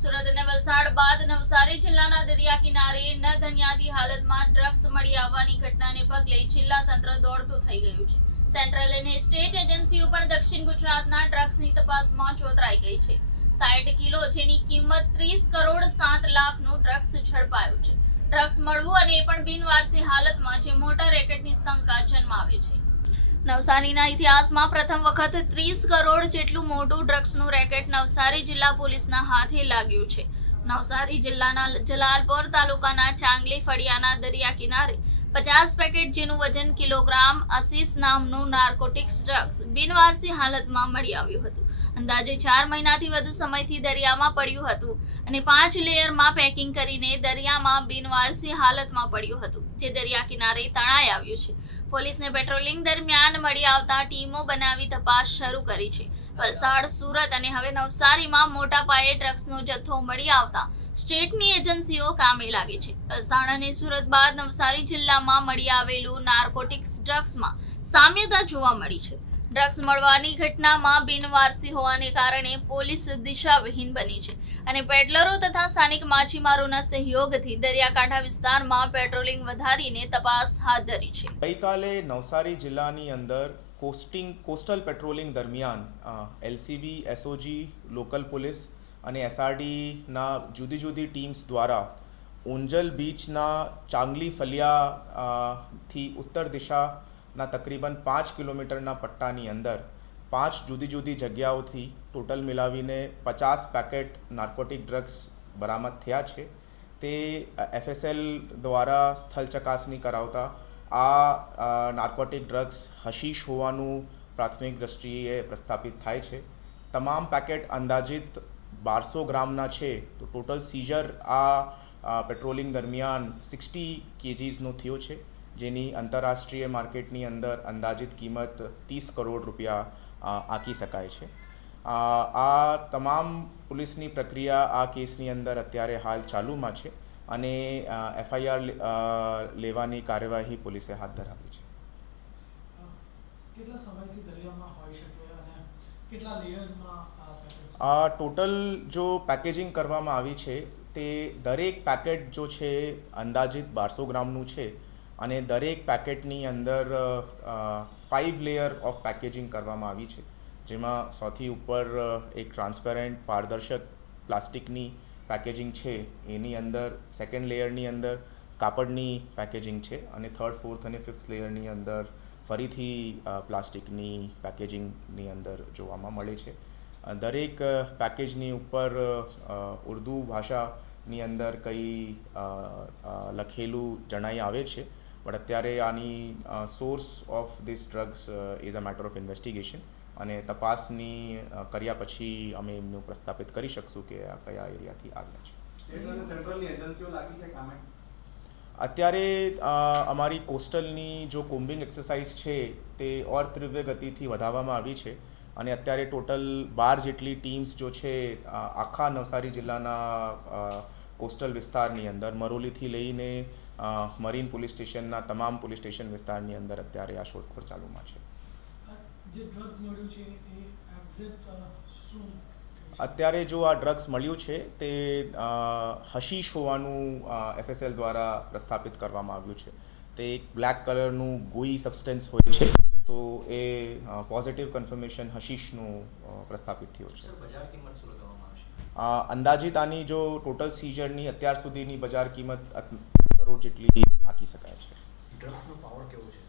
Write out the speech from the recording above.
સુરત અને વલસાડ બાદ નવસારી જિલ્લાના દરિયા કિનારે ન ધણિયાતી હાલતમાં ડ્રગ્સ મળી આવવાની ઘટનાને પગલે જિલ્લા તંત્ર દોડતું થઈ ગયું છે. સેન્ટ્રલ અને સ્ટેટ એજન્સીઓ પણ દક્ષિણ ગુજરાતના ડ્રગ્સની તપાસમાં જોતરાઈ ગઈ છે. 60 કિલો જેની કિંમત 30 કરોડ 7 લાખનું ડ્રગ્સ ઝડપાયું છે. ડ્રગ્સ મળવું અને એ પણ બિનવારસી હાલતમાં જે મોટા રેકેટની શંકા જન્માવે છે. નવસારીના ઇતિહાસમાં પ્રથમ વખત 30 કરોડ જેટલું મોટું ડ્રગ્સનું રેકેટ નવસારી જિલ્લા પોલીસના હાથે લાગ્યું છે. નવસારી જિલ્લાના જલાલપોર તાલુકાના ચાંગલી ફળિયાના દરિયા કિનારે 50 પેકેટ જેનું વજન કિલોગ્રામ અસીસ નામનું નાર્કોટિક્સ ડ્રગ્સ બિનવારસી હાલતમાં મળી આવ્યું હતું. અંદાજે 4 મહિનાથી વધુ સમયથી દરિયામાં પડ્યું હતું અને 5 લેયરમાં પેકિંગ કરીને દરિયામાં બિનવારસી હાલતમાં પડ્યું હતું, જે દરિયા કિનારે તણાઈ આવ્યું છે. પોલીસને પેટ્રોલિંગ દરમિયાન મળી આવતા ટીમો બનાવી તપાસ શરૂ કરી છે. વલસાડ, સુરત અને હવે નવસારીમાં મોટા પાયે ડ્રગ્સનો જથ્થો મળી આવતા સ્ટેટની એજન્સીઓ કામે લાગી છે. વલસાડ અને સુરત બાદ નવસારી જિલ્લામાં મળી આવેલું નાર્કોટિક્સ ડ્રગ્સમાં સામ્યતા જોવા મળી છે. ડ્રગ્સ મળવાની ઘટનામાં બિનવારસી હોવાને કારણે પોલીસ દિશાવિહીન બની છે અને પેડલરો તથા સ્થાનિક માછીમારોના સહયોગથી દરિયાકાંઠા વિસ્તારમાં પેટ્રોલિંગ વધારીને તપાસ હાથ ધરી છે. ગઈકાલે નવસારી જિલ્લાની અંદર કોસ્ટલ પેટ્રોલિંગ દરમિયાન એલસીબી, એસઓજી, લોકલ પોલીસ અને એસઆરડીના જુદી જુદી ટીમ્સ દ્વારા ઉંજલ બીચના ચાંગલી ફલિયાથી ઉત્તર દિશાના તકરીબન 5 કિલોમીટરના પટ્ટાની અંદર 5 જુદી જુદી જગ્યાઓથી ટોટલ મિલાવીને 50 પેકેટ નાર્કોટિક ડ્રગ્સ બરામદ થયા છે. તે એફએસએલ દ્વારા સ્થળ ચકાસણી કરાવતા આ નાર્કોટિક ડ્રગ્સ હશીશ હોવાનું પ્રાથમિક દ્રષ્ટિએ પ્રસ્થાપિત થાય છે. તમામ પેકેટ અંદાજિત 1200 ગ્રામના છે. તો ટોટલ સીઝર આ પેટ્રોલિંગ દરમિયાન 60 kgsનો થયો છે, જેની આંતરરાષ્ટ્રીય માર્કેટની અંદર અંદાજિત કિંમત 30 કરોડ રૂપિયા આંકી શકાય છે. આ તમામ પોલીસની પ્રક્રિયા આ કેસની અંદર અત્યારે હાલ ચાલુમાં છે અને એફઆઈઆર લેવાની કાર્યવાહી પોલીસે હાથ ધરાવી છે. કેટલા સમયથી દરિયામાં હોઈ શકે અને કેટલા લેયર્સમાં ટોટલ જો પેકેજિંગ કરવામાં આવી છે તે દરેક પેકેટ જો છે અંદાજિત 1200 ગ્રામનું છે અને દરેક પેકેટની અંદર 5 લેયર ઓફ પેકેજિંગ કરવામાં આવી છે, જેમાં સૌથી ઉપર એક ટ્રાન્સપેરન્ટ પારદર્શક પ્લાસ્ટિકની પેકેજિંગ છે, એની અંદર સેકન્ડ લેયરની અંદર કાપડની પેકેજિંગ છે અને થર્ડ, ફોર્થ અને ફિફ્થ લેયરની અંદર ફરીથી પ્લાસ્ટિકની પેકેજિંગની અંદર જોવામાં મળે છે. દરેક પેકેજની ઉપર ઉર્દૂ ભાષાની અંદર કંઈ લખેલું જણાઈ આવે છે, બટ અત્યારે આની source of this drugs is a matter of investigation અને તપાસની કર્યા પછી અમે એમનું પ્રસ્થાપિત કરી શકશું કે આ કયા એરિયાથી આવ્યા છે. અત્યારે અમારી કોસ્ટલની જો કોમ્બિંગ એક્સરસાઇઝ છે તે ઓર તીવ્ર ગતિથી વધારવામાં આવી છે અને અત્યારે ટોટલ 12 જેટલી ટીમ્સ જો છે આખા નવસારી જિલ્લાના કોસ્ટલ વિસ્તારની અંદર મરોલીથી લઈને મરીન પોલીસ સ્ટેશનના તમામ પોલીસ સ્ટેશન વિસ્તારની અંદર અત્યારે આ શોધખોળ ચાલુમાં છે. અત્યારે જો આ ડ્રગ્સ મળ્યું છે તે હશીશ હોવાનું એફએસએલ દ્વારા પ્રસ્થાપિત કરવામાં આવ્યું છે. તે એક બ્લેક કલરનું ગોઈ સબસ્ટન્સ હોય છે, તો એ પોઝિટિવ કન્ફર્મેશન હશીશનું પ્રસ્થાપિત થયો છે. અંદાજિત આની જો ટોટલ સીઝરની અત્યાર સુધીની બજાર કિંમત 1 કરોડ જેટલી આંકી શકાય છે. ડ્રગ્સનો પાવર કેવો છે?